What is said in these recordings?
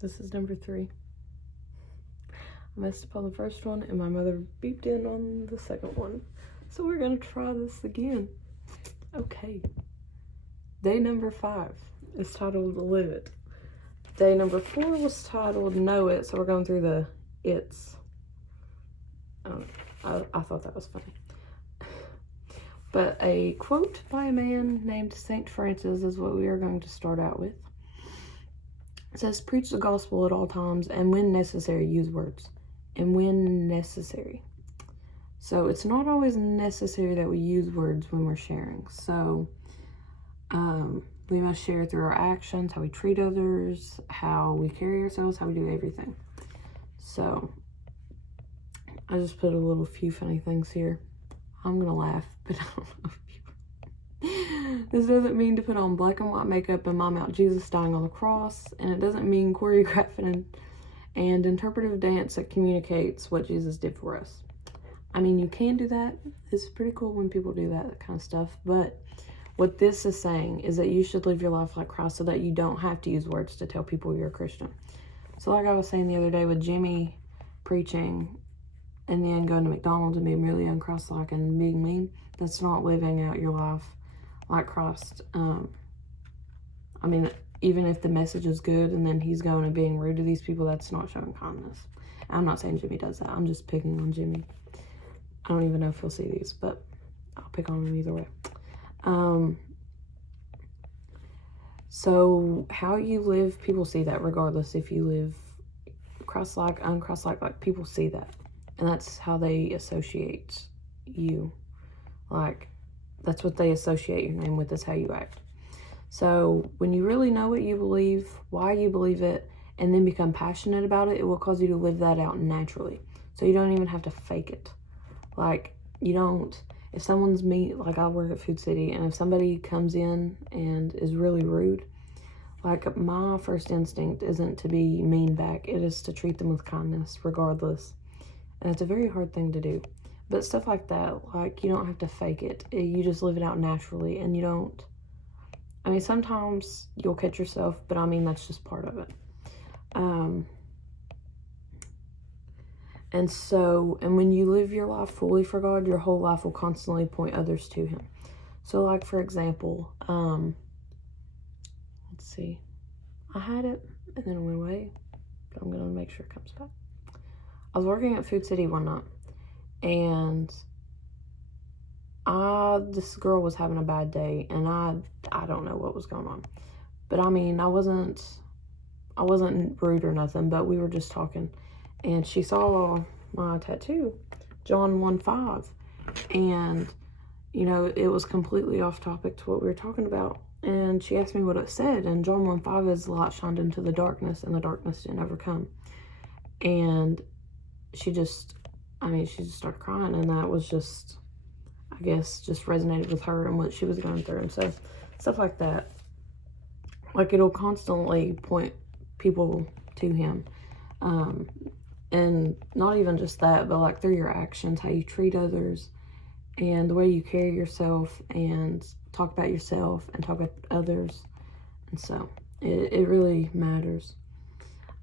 This is number 3. I messed up on the first one, and my mother beeped in on the second one. So we're gonna try this again. Okay. Day number 5 is titled Live It. Day number 4 was titled Know It, so we're going through the it's. I thought that was funny. But a quote by a man named St. Francis is what we are going to start out with. It says, preach the gospel at all times, and when necessary, use words. And when necessary. So it's not always necessary that we use words when we're sharing. So we must share through our actions, how we treat others, how we carry ourselves, how we do everything. So I just put a few funny things here. I'm gonna laugh, but I don't know if you... This doesn't mean to put on black and white makeup and mime out Jesus dying on the cross, and it doesn't mean choreographing and interpretive dance that communicates what Jesus did for us. I mean, you can do that. It's pretty cool when people do that kind of stuff, but what this is saying is that you should live your life like Christ so that you don't have to use words to tell people you're a Christian. So like I was saying the other day with Jimmy preaching and then going to McDonald's and being really unchrist-like and being mean, that's not living out your life like Christ. I mean, even if the message is good and then he's going and being rude to these people, that's not showing kindness. I'm not saying Jimmy does that. I'm just picking on Jimmy. I don't even know if he'll see these, but I'll pick on him either way. So how you live, people see that regardless if you live Christ-like, unchrist-like, like people see that. And that's how they associate you. Like, that's what they associate your name with, is how you act. So when you really know what you believe, why you believe it, and then become passionate about it, it will cause you to live that out naturally. So you don't even have to fake it. Like, you don't, if someone's mean, like I work at Food City, and if somebody comes in and is really rude, like my first instinct isn't to be mean back. It is to treat them with kindness regardless. And it's a very hard thing to do. But stuff like that, like you don't have to fake it. You just live it out naturally, and you don't, I mean, sometimes you'll catch yourself, but I mean, that's just part of it. And when you live your life fully for God, your whole life will constantly point others to Him. So like, for example, let's see, I had it and then it went away, but I'm going to make sure it comes back. I was working at Food City one night, and this girl was having a bad day, and I don't know what was going on. But I mean, I wasn't rude or nothing, but we were just talking. And she saw my tattoo, John 1:5. And, you know, it was completely off topic to what we were talking about. And she asked me what it said. And John 1:5 is the light shined into the darkness, and the darkness didn't overcome. And she just started crying. And that was just, I guess, just resonated with her and what she was going through. And so, stuff like that. Like, it'll constantly point people to Him. And not even just that, but like through your actions, how you treat others, and the way you carry yourself, and talk about yourself, and talk about others. And so, it really matters.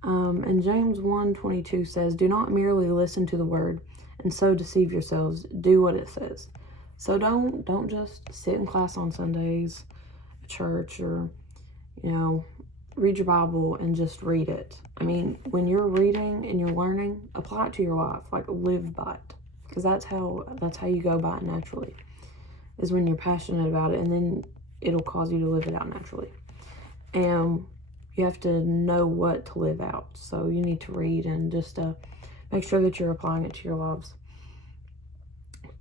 And James 1:22 says, do not merely listen to the word, and so deceive yourselves. Do what it says. So don't just sit in class on Sundays, at church, or, you know, read your Bible and just read it. I mean, when you're reading and you're learning, apply it to your life. Like, live by it. Because that's how you go by it naturally. Is when you're passionate about it, and then it'll cause you to live it out naturally. And you have to know what to live out. So you need to read and just make sure that you're applying it to your lives.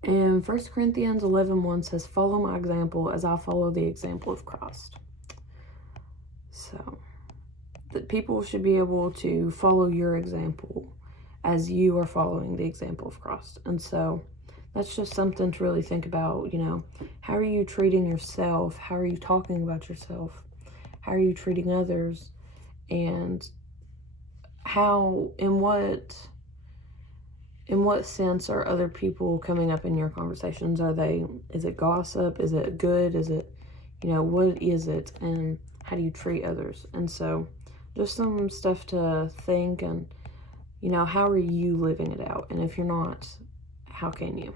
And 1 Corinthians 11:1 says, follow my example as I follow the example of Christ. So, that people should be able to follow your example as you are following the example of Christ. And so, that's just something to really think about, you know. How are you treating yourself? How are you talking about yourself? How are you treating others? And in what sense are other people coming up in your conversations? Is it gossip? Is it good? Is it, you know, what is it? And how do you treat others? And so just some stuff to think, and, you know, how are you living it out? And if you're not, how can you?